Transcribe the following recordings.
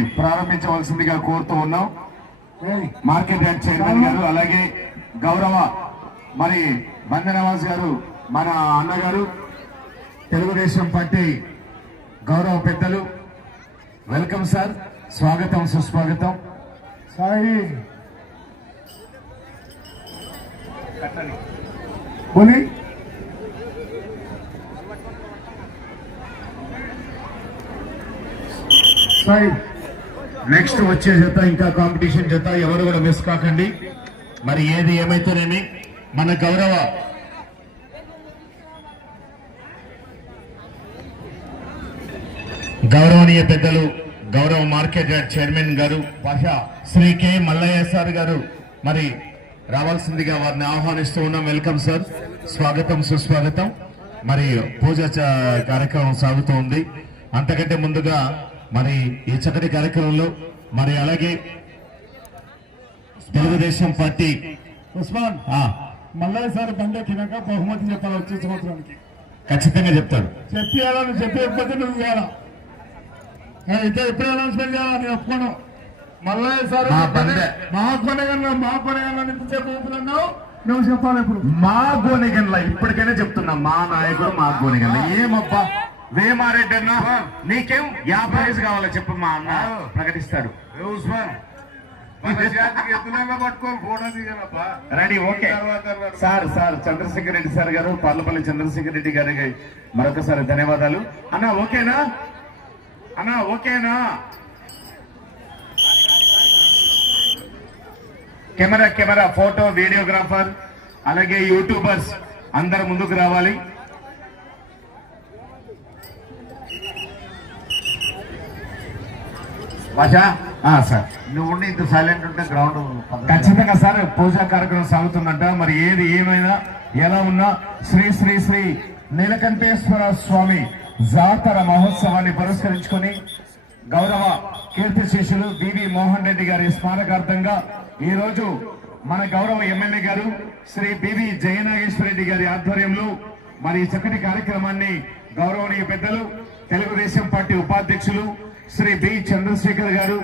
ప్రారంభించవలసిందిగా కోరుతూ ఉన్నాం. Market yard chairman గారు అలాగే గౌరవ మరి బందనవాస్ గారు మన అన్నగారు తెలుగుదేశం పార్టీ గౌరవ పెద్దలు వెల్కమ్ సార్. స్వాగతం సుస్వాగతం. సాయి. బోలి. సాయి. నెక్స్ట్ వచ్చే జత ఇంకా కాంపిటీషన్ జత ఎవరు కూడా మిస్ కాకండి. మరి ఏది ఏమైతేనేమి మన గౌరవ గౌరవనీయ పెద్దలు గౌరవ మార్కెట్ చైర్మన్ గారు భాష శ్రీ కె మల్లయ్య సార్ గారు. మరి రావాల్సిందిగా వారిని ఆహ్వానిస్తూ ఉన్నాం. వెల్కమ్ సార్ స్వాగతం సుస్వాగతం. మరి పూజ చ- కార్యక్రమం సాగుతూ ఉంది. అంతకంటే ముందుగా మరి ఈ చక్కటి కార్యక్రమంలో మరి అలాగే తెలుగుదేశం పార్టీ ఉస్మాన్ ఆ, మల్లయ్య సార్ బండి ఎక్కినాక బహుమతి చెప్పాలి వచ్చే సంవత్సరానికి. ఖచ్చితంగా చెప్తాడు చెప్పేయాలని చెప్పేయకపోతే నువ్వు ఇవ్వాలా అయితే ఎప్పుడు అనౌన్స్మెంట్ చేయాలా నేను ఒప్పుకోను. మల్లయ్య సార్ మా బండే. మా కొనగల ఇంతసేపు ఊపుతున్నావు నువ్వు చెప్పాలి ఇప్పుడు మా గోనెగన్ల ఇప్పటికైనా చెప్తున్నా మా నాయకుడు మా గోనెగన్ల. ఏమబ్బా? వేమారెడ్డి అన్న నీకేం యాభై ఐదు కావాలో చెప్పు మా అన్న. ప్రకటిస్తాడు. Ready okay. Sir sir Chandrashekar Reddy sir గారు పార్లపల్లి చంద్రశేఖర్ రెడ్డి గారికి మరొకసారి ధన్యవాదాలు. అన్న ఓకేనా? అన్న ఓకేనా? కెమెరా కెమెరా ఫోటో వీడియోగ్రాఫర్ అలాగే యూట్యూబర్స్ అందరు ముందుకు రావాలి. భాషా సార్. నువ్వు ఇంత సైలెంట్ ఉంటే గ్రౌండ్ ఖచ్చితంగా సార్ పూజా కార్యక్రమం సాగుతుందంట. మరి ఏది ఏమైనా ఎలా ఉన్నా శ్రీ శ్రీ శ్రీ నీలకంఠేశ్వర స్వామి జాతర మహోత్సవాన్ని పురస్కరించుకొని గౌరవ కీర్తి శిష్యులు బివి మోహన్ రెడ్డి గారి స్మారకార్థంగా ఈ రోజు మన గౌరవ ఎమ్మెల్యే గారు శ్రీ బివి జయనాగేశ్వర రెడ్డి గారి ఆధ్వర్యంలో మరి ఈ చక్కటి కార్యక్రమాన్ని గౌరవనీయ పెద్దలు తెలుగుదేశం పార్టీ ఉపాధ్యక్షులు శ్రీ బి చంద్రశేఖర్ గారు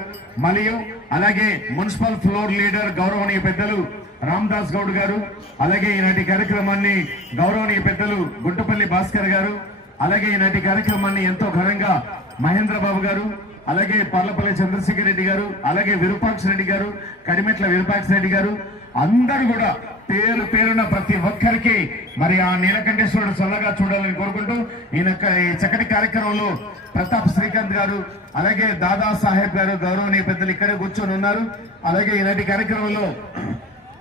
మరియు అలాగే మున్సిపల్ ఫ్లోర్ లీడర్ గౌరవనీయ పెద్దలు రామదాస్ గౌడ్ గారు అలాగే ఈనాటి కార్యక్రమాన్ని గౌరవనీయ పెద్దలు గుంటపల్లి భాస్కర్ గారు అలాగే ఈనాటి కార్యక్రమాన్ని ఎంతో ఘనంగా మహేంద్ర బాబు గారు అలాగే పర్లపల్లి చంద్రశేఖర్ రెడ్డి గారు అలాగే విరూపాక్ష రెడ్డి గారు కడిమెట్ల విరూపాక్ష రెడ్డి గారు అందరు కూడా పేరు పేరున ప్రతి ఒక్కరికి మరి ఆ నీలకంఠేశ్వరుడు చల్లగా చూడాలని కోరుకుంటూ ఈయన ఈ చక్కటి కార్యక్రమంలో ప్రతాప్ శ్రీకాంత్ గారు అలాగే దాదా సాహెబ్ గారు గౌరవనీయ పెద్దలు ఇక్కడే కూర్చొని ఉన్నారు. అలాగే ఈనాటి కార్యక్రమంలో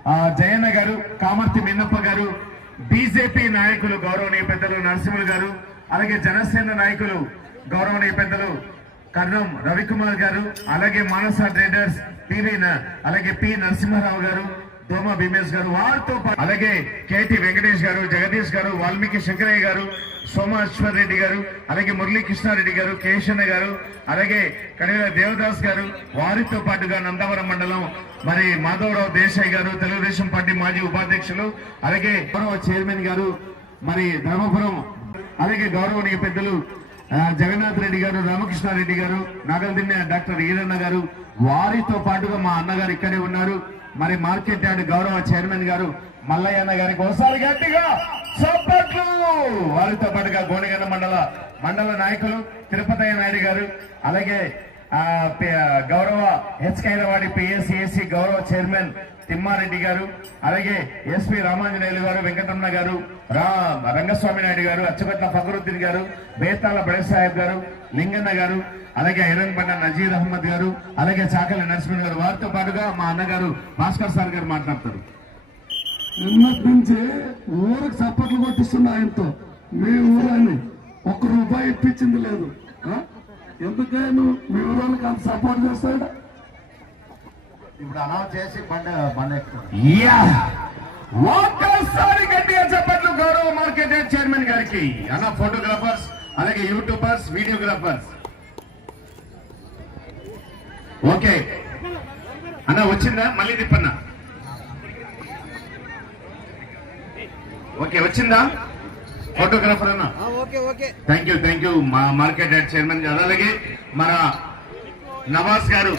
ఆ జయన్న గారు కామర్తి మిన్నప్ప గారు బీజేపీ నాయకులు గౌరవనీయ పెద్దలు నరసింహులు గారు అలాగే జనసేన నాయకులు గౌరవనీయ పెద్దలు కర్ణం రవికుమార్ గారు అలాగే మానస ట్రేడర్స్ పివి అలాగే పి నరసింహారావు గారు దోమ భీమేష్ గారు వారితో అలాగే కేటి వెంకటేష్ గారు జగదీష్ గారు వాల్మీకి శంకరయ్య గారు సోమేశ్వర్ రెడ్డి గారు అలాగే మురళీ కృష్ణారెడ్డి గారు కేశన్న గారు అలాగే కడిల దేవదాస్ గారు వారితో పాటుగా నందవరం మండలం మరి మాధవరావు దేశాయ్ గారు తెలుగుదేశం పార్టీ మాజీ ఉపాధ్యక్షులు అలాగే గౌరవ చైర్మన్ గారు మరి ధర్మపురం అలాగే గౌరవనీయ పెద్దలు జగన్నాథ్ రెడ్డి గారు రామకృష్ణారెడ్డి గారు నాగల్దిన్నె డాక్టర్ ఈరన్న గారు వారితో పాటుగా మా అన్నగారు ఇక్కడే ఉన్నారు. మరి మార్కెట్ యార్డ్ గౌరవ చైర్మన్ గారు మల్లయ్యన్న గారికి ఒకసారి గట్టిగా సపోర్ట్లు వారితో పాటుగా గోనగన్న మండల మండల నాయకులు తిరుపతయ్య నాయుడు గారు అలాగే ఆ, పి- గౌరవ హెచ్కైలవాడి పిఎస్సిఎస్సి గౌరవ చైర్మన్ తిమ్మారెడ్డి గారు అలాగే ఎస్పి రామాంజనేయులు గారు వెంకటరమణ గారు రా రంగస్వామి నాయుడు గారు అచ్చగట్ల ఫకరుద్దీన్ గారు బేతాల బడే సాహెబ్ గారు లింగన్న గారు అలాగే ఐరన్ బండ నజీర్ అహ్మద్ గారు అలాగే చాకలి నరసింహన్ గారు. వారితో పాటుగా మా అన్నగారు భాస్కర్ సార్ గారు మాట్లాడతారు. నిన్నటి నుంచి ఊరికి చప్పట్లు కొట్టిస్తున్నా ఆయనతో. మీ ఊరని ఒక్క రూపాయి ఇప్పించింది లేదు. ఎందుకైనా ఎందుకే నువ్వు మీ ఊరోళ్ళకి అంత సపోర్ట్ చేస్తాడా ఇప్పుడు అనౌన్స్ చేసి బండి బండి ఒక్కసారి గట్టిగా చెప్పట్లు గౌరవ మార్కెట్ చైర్మన్ గారికి అన్న ఫోటోగ్రాఫర్స్ అలాగే యూట్యూబర్స్ వీడియోగ్రాఫర్స్. ఓకే. అన్న వచ్చిందా? మళ్ళీ తిప్పన్నా. ఓకే వచ్చిందా? ఫోటోగ్రాఫర్ అన్న. Okay okay. Thank you thank you మా మార్కెట్ యార్డ్ చైర్మన్ గారు. అలాగే మన నవాజ్ గారు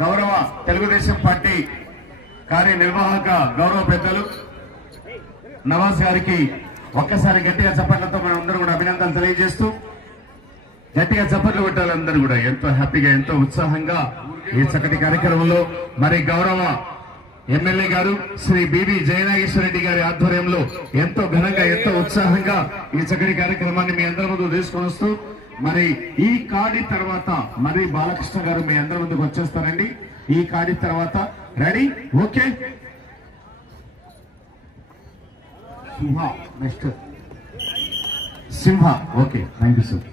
గౌరవ తెలుగుదేశం పార్టీ కార్యనిర్వాహక గౌరవ పెద్దలు నవాజ్ గారికి ఒక్కసారి గట్టిగా చప్పట్లతో మనం అందరూ కూడా అభినందనలు తెలియజేస్తూ గట్టిగా చప్పట్లు కొట్టాలి అందరూ కూడా. ఎంతో హ్యాపీగా ఎంతో ఉత్సాహంగా ఈ చక్కటి కార్యక్రమంలో మరి గౌరవ ఎమ్మెల్యే గారు శ్రీ బివి జయనాగేశ్వరరెడ్డి గారి ఆధ్వర్యంలో ఎంతో ఘనంగా ఎంతో ఉత్సాహంగా ఈ చక్కటి కార్యక్రమాన్ని మీ అందరి ముందు తీసుకొని వస్తూ మరి ఈ కాడి తర్వాత మరి బాలకృష్ణ గారు మీ అందరి ముందుకు వచ్చేస్తారండి. ఈ కాడి తర్వాత ready? Okay. Simha next. Simha okay. Thank you sir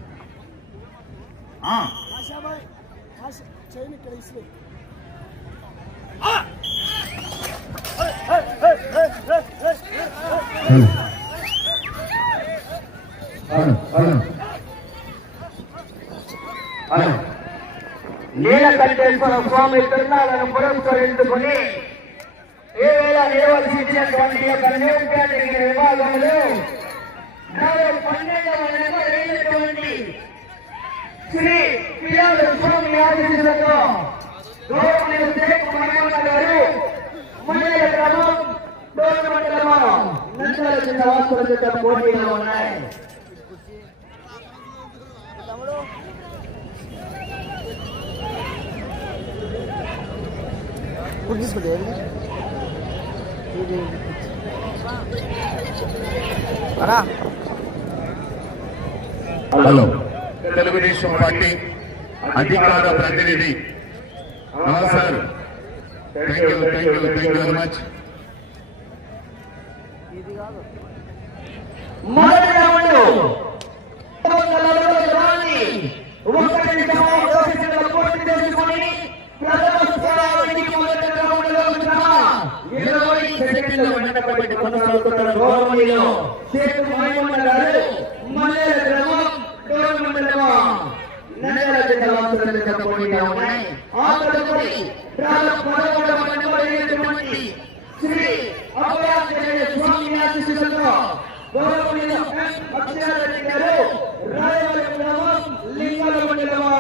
hello hello Neelakanteshwara Swamy తిరునాళ్ళను పురస్కరించుకుని ఈ వేళ నిర్వహించినటువంటి యొక్క న్యూ కేటగిరీ విభాగంలో నాలుగు పన్నెండవ నెంబర్ అయినటువంటి శ్రీ పిల్లలు స్వామి ఆశీస్సులతో గౌరవనీయ శేఖ్ మనోహర్ గారు మండల క్రమం డోర్ మండలము నందల జిల్లా వాసుల చేత పోటీలో ఉన్నాయి ఇప్పుడు తీసుకుంటే అరా హలో. తెలుగుదేశం పార్టీ అధికార ప్రతినిధి. Sir thank you thank you thank you very much మొదటి రౌండ్. ఒకటి సమావేశంలో పూర్తి చేసుకుని ప్రథమ స్థానానికి మొదటి రౌండ్లో ఉన్న ఇరవై సెకండ్ల వెనకబడి కొనసాగుతున్న గౌరవనీయులు శేఖ్ మహమ్మద్ గారు మల్లెల గ్రామం డోర్ మండలం నంద్యాల జిల్లా వాసుల మీద పోటీగా ఉన్నాయి ఆ తదుపరి రాళ్ళ పదమూడవ నెంబర్ అయినటువంటి శ్రీ అభయాంజనేయ స్వామి ఆశీస్సులతో గౌరవనీయ అక్షరారెడ్డి గారు రాయవరం గ్రామం లింగాల మండలమా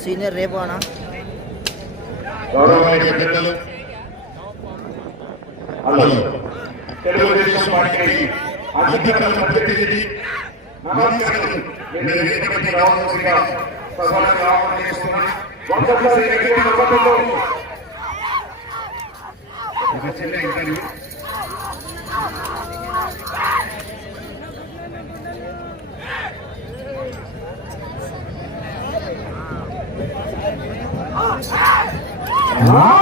సీనియర్ రేపు అనా తెలుగుదేశం పార్టీ ప్రతినిధి. నమస్కారం. రావాల్సిందిగా ఒక్కసారి ఒక చిన్న interview Wow.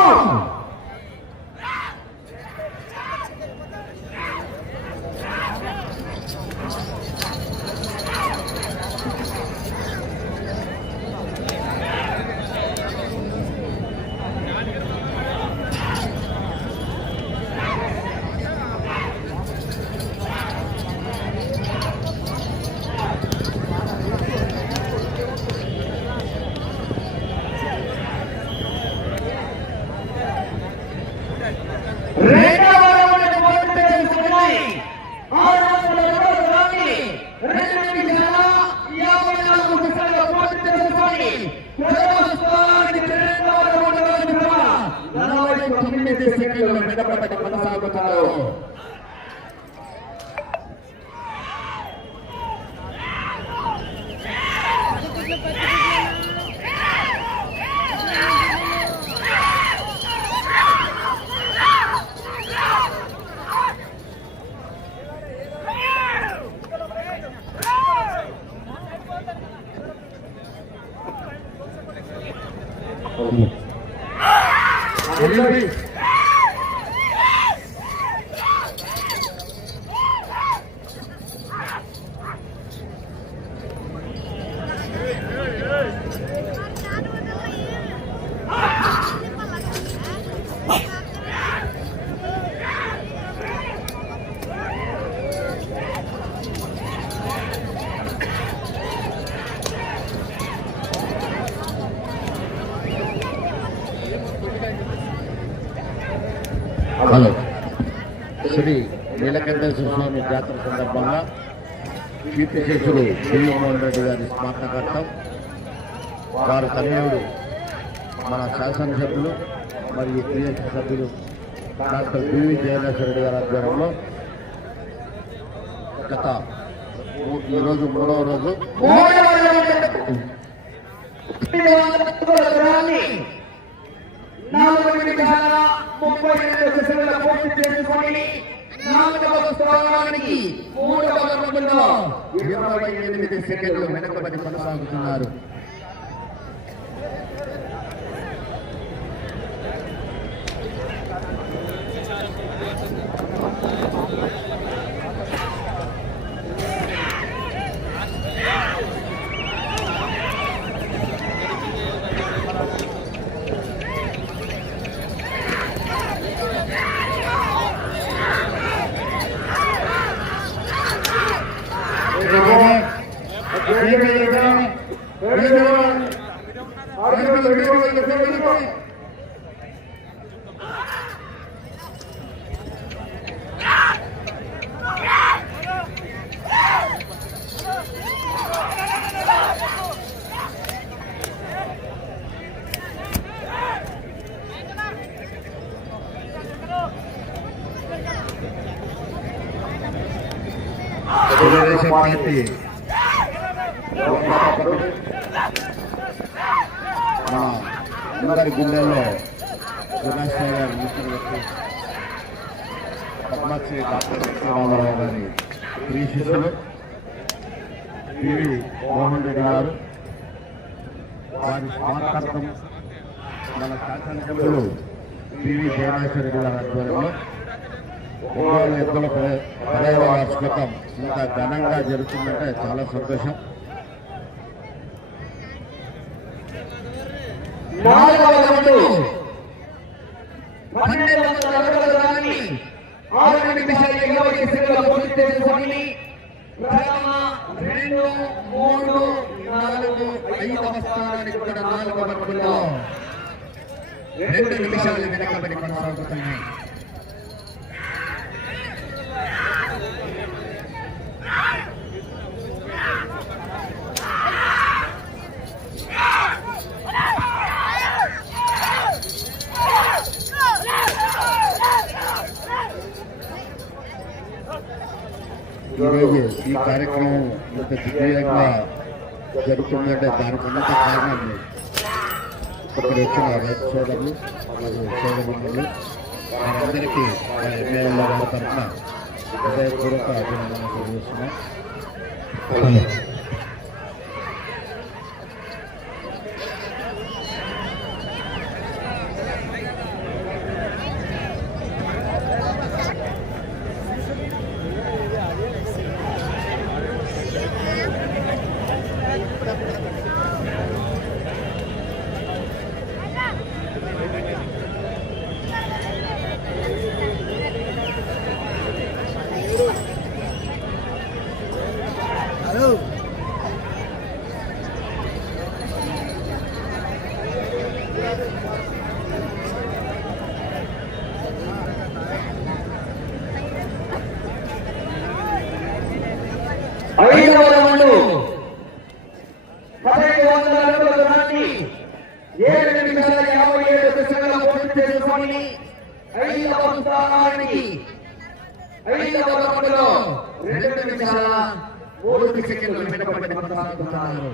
Doctor BV Jayaneshwara Reddy గారి ఆధ్వర్యంలో గత ఈరోజు మూడవ రోజు నాలుగు నిమిషాల ముప్పై రెండు సెకండ్ల పూర్తి చేసుకొని నాలుగవ స్థానానికి మూడవ రౌండ్లో ఇరవై ఎనిమిది సెకండ్లు వెనకబడి కొనసాగుతున్నారు తెలుగుదేశం పార్టీ మన అందరి గుండెల్లో గుణాశ్రయ గారి మిత్రులు వ్యక్తి పద్మశ్రీ డాక్టర్ రామారావు గారి ప్రియ శిష్యులు పివి మోహన్ రెడ్డి గారు వారి స్మారకార్థం మన శాసనసభ్యులు పివి జయనేశ్వర రెడ్డి గారి ఆధ్వర్యంలో ఒంగోలు ఎద్దుల పదే- పదవ వార్షికం ఇంత ఘనంగా జరుగుతుందంటే చాలా సంతోషం. నాలుగవ రౌండ్ పన్నెండు వందల అడుగుల దూరాన్ని ఆరు నిమిషాల ఇరవై సెకండ్ల పూర్తి చేసుకొని ప్రథమ రెండు మూడు నాలుగు ఐదవ స్థానానికి కూడా నాలుగవ రౌండ్లో రెండు నిమిషాలు వెనకబడి కొనసాగుతున్నాయి ఈరోజు ఈ కార్యక్రమం ఇంత దిగ్విజయంగా జరుగుతుందంటే దానికి ఉన్నత కారణం ఇక్కడ వచ్చిన రైతు సోదరులు మరియు సోదరులు వారందరికీ మా ఎమ్మెల్యేల వారి తరఫున హృదయపూర్వక అభినందనలు తెలియజేస్తున్నాం ఐదవ రౌండ్ పదహైదు వందల అడుగుల దూరాన్ని ఏడు నిమిషాల యాభై ఏడు సెకండ్ల పూర్తి చేసుకొని ఐదవ స్థానానికి ఐదవ రౌండ్లో రెండు నిమిషాల మూడు సెకండ్లు వెనుకబడి కొనసాగుతున్నారు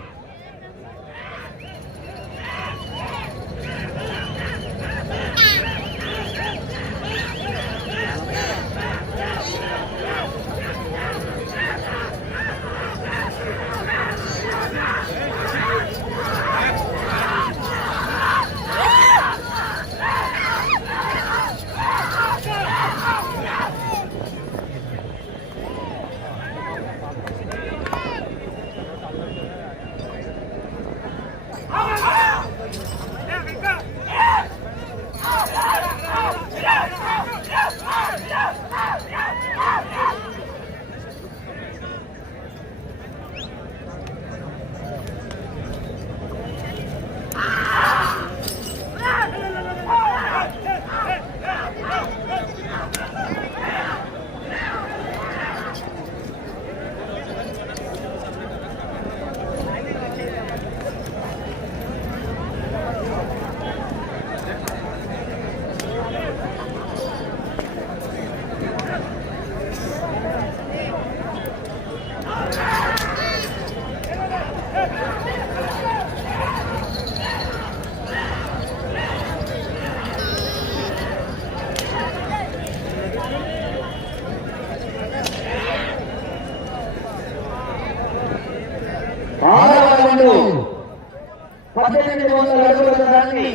పద్దెనిమిది వందల అడుగుల దూరాన్ని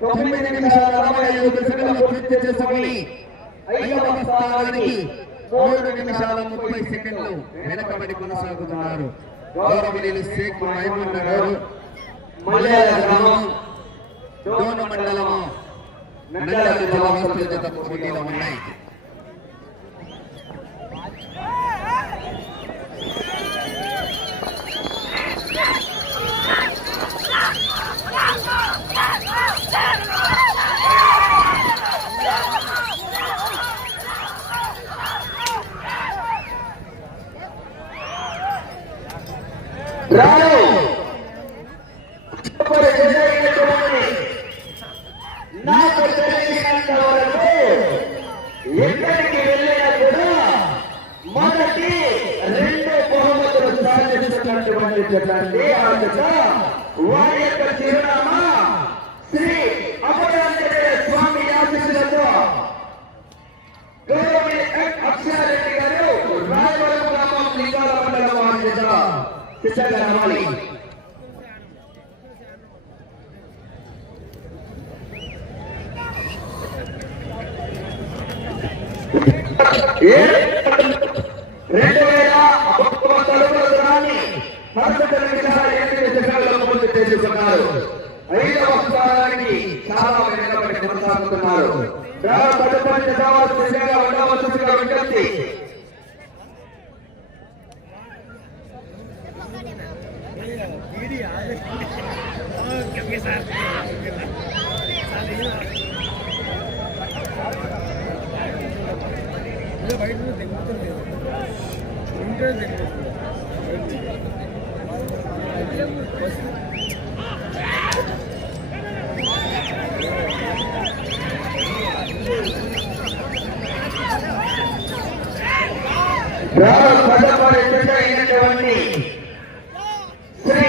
తొమ్మిది నిమిషాల నలభై ఐదు సెకండ్లు పూర్తి చేసుకుని ఐదవ స్థానానికి మూడు నిమిషాల ముప్పై సెకండ్లు వెనకబడి కొనసాగుతున్నారు. గౌరవనీయులు షేక్ మైమున్న గారు మలయాళ గ్రామం డోన మండలము నంద్యాల జిల్లా వాసుల జత పోటీలో ఉన్నాయి రాను తదుపరి జరిగినటువంటి నాకు తెలిసినంత వరకు ఎక్కడికి వెళ్ళినా కూడా మొదటి రెండు బహుమతులు సాధిస్తున్నటువంటి చెప్పండి ఆ జత వారి యొక్క చిరునామా శ్రీ అభయాంజనేయ స్వామి ఆశీస్సులతో గౌరవనీయ ఎన్ అక్షయారెడ్డి గారు రాయవరం గ్రామం లింగాల మండలం వారి జత సిద్ధంగా రావాలి రెండు వేల ఒక్క తలుపుల దూరాన్ని పదకొండు నిమిషాల ఎనిమిది సెకండ్లలో పూర్తి చేసుకున్నారు ఐదవ స్థానానికి చాలా వెనుకబడి కొనసాగుతున్నారు చాలా తదుపరి కావాల్సిందిగా ఉండవలసిందిగా విజ్ఞప్తి తదుపరి అయినటువంటి శ్రీ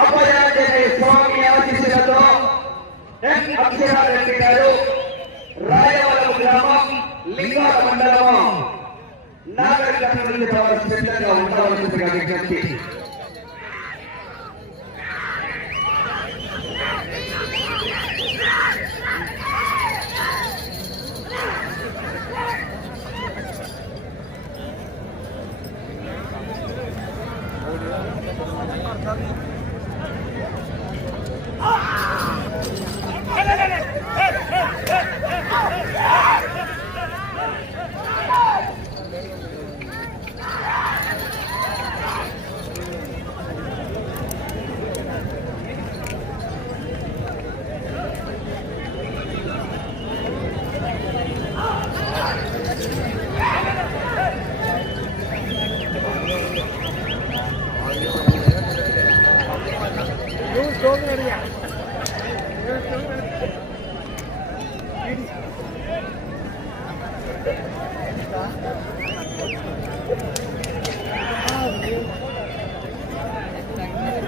అభయాంజనేయ స్వామి ఆశీస్సులతో ఎన్ అక్షరారెడ్డి గారు రాయవరం గ్రామం లింగాల మండలం నాగరికత నుండి సిద్ధంగా ఉండవలసిందిగా విజ్ఞప్తి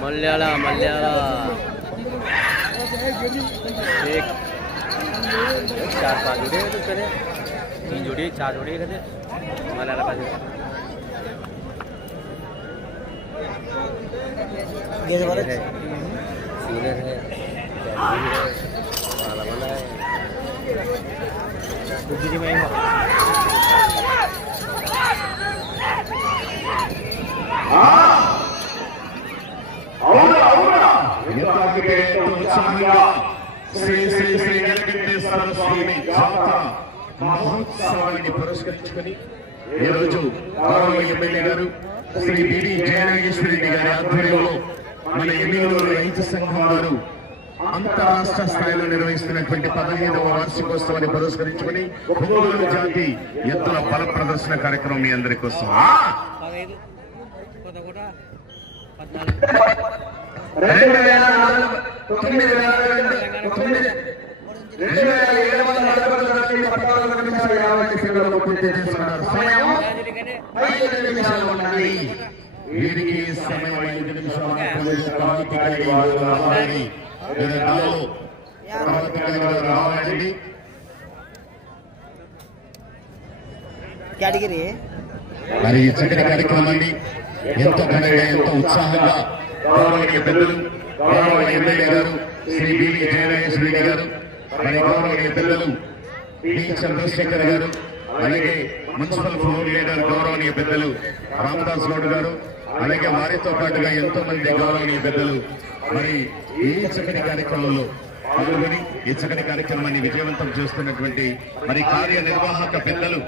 मलयाला मलयाला। एक चार पाँच जोड़े तो करे तीन जोड़ी चार जोड़ी कहते मलयाला जोड़ी। वाला। है। सीनियर है। है। అవునా అవునా ఎంతో ఉత్సాహంగా శ్రీ శ్రీ శ్రీ వెంకటేశ్వర స్వామి జాతర మహోత్సవాన్ని పురస్కరించుకొని ఈ రోజు గౌరవ ఎమ్మెల్యే గారు శ్రీ బిడి జయనాగేశ్వరరెడ్డి గారి ఆధ్వర్యంలో మన ఎమ్మెల్యేలు రైతు సంఘం వారు అంతరాష్ట్ర స్థాయిలో నిర్వహిస్తున్నటువంటి పదహైదవ వార్షికోత్సవాన్ని పురస్కరించుకొని ఒంగోలు జాతి ఎత్తుల బల ప్రదర్శన కార్యక్రమం మీ అందరి కోసం. కొత్త కూడా రెండు వేల తొమ్మిది వేల తొమ్మిది రెండు వేల ఏడు వందల నలభై నుండి పద్నాలుగు నిమిషాల యాభై సెకండ్లు పూర్తి చేసుకున్నారు సమయం ఐదు నిమిషాలు ఉన్నది వీరికి సమయం ఐదు నిమిషాలు క్రాంతికారి వారు రావాలి క్రాంతికారి వారు రావాలండి కేటగిరీ మరి చక్కటి కార్యక్రమాన్ని ఎంతో ఘనంగా ఎంతో ఉత్సాహంగా గౌరవనీయ పెద్దలు గౌరవనీయ ఎమ్మెల్యే గారు శ్రీ బివి జయరాజేశ్వర రెడ్డి గారు మరి గౌరవనీయ పెద్దలు బి చంద్రశేఖర్ గారు అలాగే మున్సిపల్ ఫ్లోర్ లీడర్ గౌరవనీయ పెద్దలు రామదాస్ గౌడ్ గారు అలాగే వారితో పాటుగా ఎంతో మంది గౌరవనీయ పెద్దలు మరి ఈ చక్కటి కార్యక్రమంలో పాల్గొని ఈ చక్కటి కార్యక్రమాన్ని విజయవంతం చేస్తున్నటువంటి మరి కార్యనిర్వాహక పెద్దలు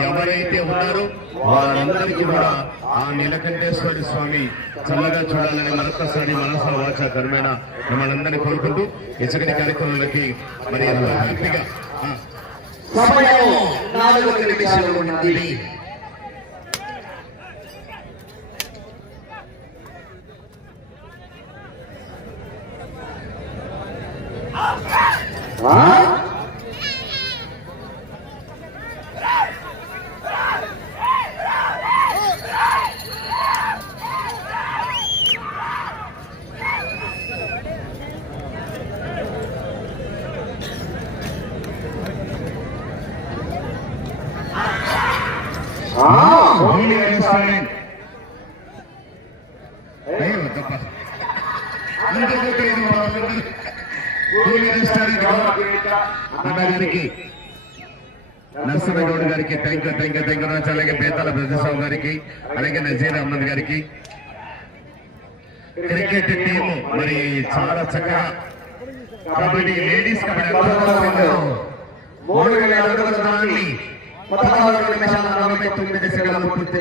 ఎవరైతే ఉన్నారో వారందరికీ కూడా ఆ నీలకంఠేశ్వరి స్వామి చల్లగా చూడాలని మరొకసారి మనస వాచ కర్మేణ మిమ్మల్ని కోరుకుంటూ ఈ చక్కటి కార్యక్రమంలోకి మరి హ్యాపీగా సమయం నాలుగు నిమిషాలు ఉన్నది. అన్నగారికి నరసింహగౌడ్ గారికి thank you thank you thank you అలాగే బేతాల ప్రతిసావ్ గారికి అలాగే నజీర్ అహ్మద్ గారికి. క్రికెట్ టీము మరి చాలా చక్కగా కబడ్డీ లేడీస్ కబడ్డీ మూడు వేల అడుగుల నిమిషాల నలభై తొమ్మిది సెకండ్లు పూర్తి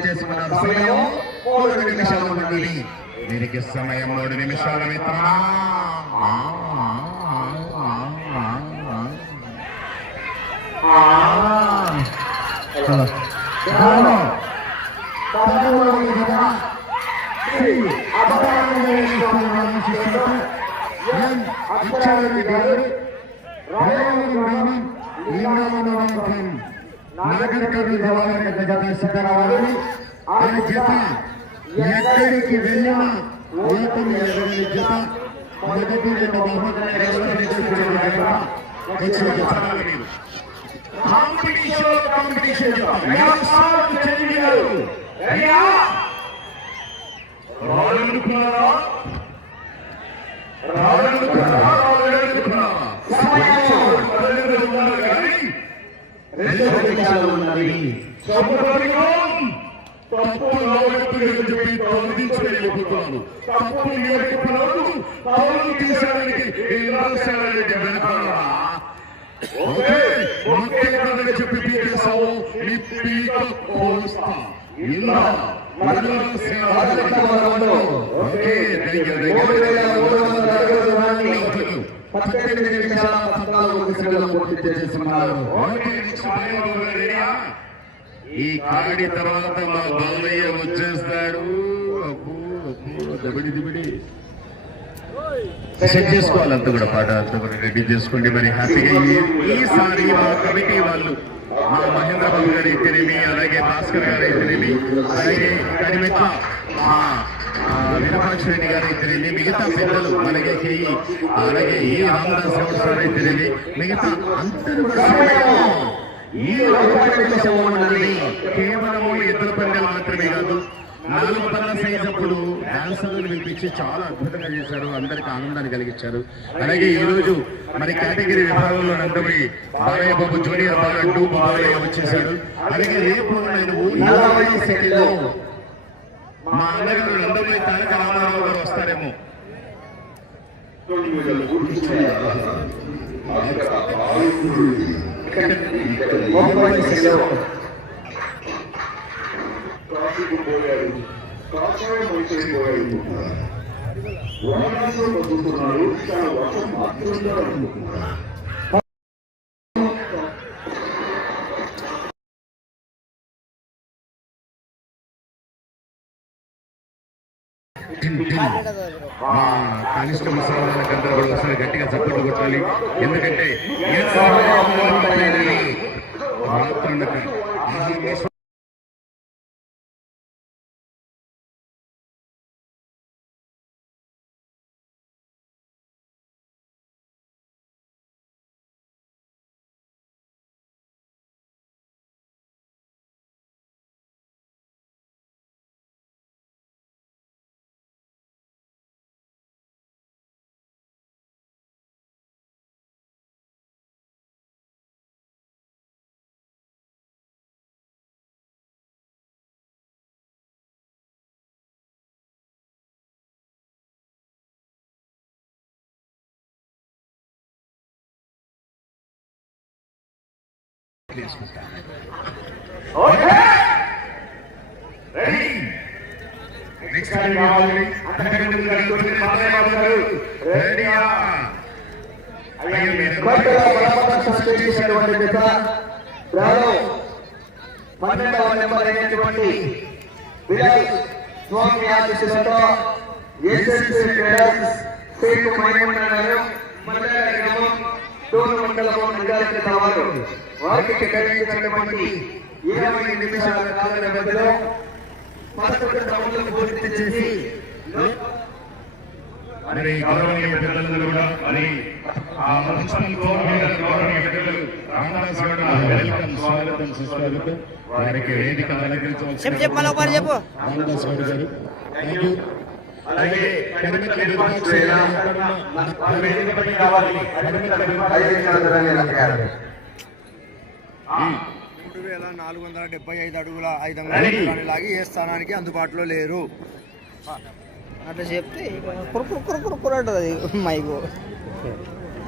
సమయం మూడు నిమిషాలు ఉన్నది దీనికి సమయం మూడు నిమిషాల మిత్రమా? నాగర్ కర్నూలు జిల్లా యొక్క జత సిద్ధరావాలని ఆ జత ఎక్కడికి వెళ్ళినా ఓటమి ఎగరని జత మొదటి రెండు బహుమతులు కాంపిటీషన్ కాంపిటీషన్ రావాలనుకున్నారా రావాలనుకున్నారా రావాలనుకున్నారా తల్లిదండ్రులు ఉన్నారు కానీ రెండు నిమిషాలు ఉన్నది తప్పు లోకెత్తుగా చెప్పి తొలగించి వెళ్ళిపోతున్నాను తప్పు నీ వైపు నాకు తౌలు తీసేదానికి ఈ నరసేనారెడ్డి చెప్పి ఒకే మూడు వేల మూడు వందల అడుగుల దూరాన్ని పద్దెనిమిది నిమిషాల పద్నాలుగు పూర్తి ఈ కాడి తర్వాత మా బాలయ్య వచ్చేస్తాడు. అబ్బో, అబ్బో, దిబిడి. సెట్ చేసుకోవాలి అంతా కూడా పాట అంతా కూడా రెడీ చేసుకోండి. మరి హ్యాపీగా ఈసారి మా కమిటీ వాళ్ళు మా మహేంద్ర బాబు గారు అయితేనేమి అలాగే భాస్కర్ గారు అయితేనేమి అలాగే కడిమెట్ల మా విరూపాక్ష రెడ్డి గారు అయితేనేమి మిగతా పెద్దలు మనకి కేఈ అలాగే ఈ రామదాస్ గౌడ్ సార్ అయితేనేమి మిగతా అందరూ కూడా ఈ కేవలము ఎద్దుల పందాలు మాత్రమే కాదు నాలుగు పనుల సైజ్ అప్పుడు డాన్సర్లను పిలిపించి చాలా అద్భుతంగా చేశారు అందరికి ఆనందాన్ని కలిగించారు. అలాగే ఈ రోజు మరి కేటగిరీ విభాగంలో నందమై బాలయ్య బాబు జూనియర్ బాగా డూబు బాలయ్య వచ్చేసాడు అలాగే రేపు సెకండ్లు మా అన్నగారు నందమై తారక రామారావు గారు వస్తారేమో. కాషాయం అయిపోయారు వారాసం గట్టిగా సపోర్ట్ కొట్టాలి ఎందుకంటే మాత్రం నెక్స్ట్ టైం కావాలి? అంతకంటే ముందు బాబు గారు రెడీయా? కొత్తగా రావు. పన్నెండవ నెంబర్ అయినటువంటి విజయ్ స్వామి ఆశీస్సులతో ఎస్ఎస్సి ట్రేడర్స్ సేపు మైమండలం మండల గ్రామం. టోన్ మండలం నిజానికి తవారు వారికి కేటాయించినటువంటి ఇరవై నిమిషాల కాల వ్యవధిలో పదకొండు రౌండ్లు పూర్తి చేసి మరి గౌరవనీయ పెద్దలందరూ కూడా మరి ఆ మున్సిపల్ కోఆర్డినేటర్ గౌరవనీయ పెద్దలు రామదాస్ గౌడ వెల్కమ్ స్వాగతం సుస్వాగతం వారికి వేదిక అలంకరించవలసిన చెప్పు, చెప్పు, మళ్ళీ ఒకసారి చెప్పు. రామదాస్ గౌడ గారు. థ్యాంక్ యూ అలాగే విభాగ కావాలి. మూడు వేల నాలుగు వందల డెబ్బై ఐదు అడుగుల ఐదు అంగుళాలు లాగి ఏ స్థానానికి అందుబాటులో లేరు. అట్లా చెప్తే కురు కురు కురు కురు కురు అంటుంది మైకు.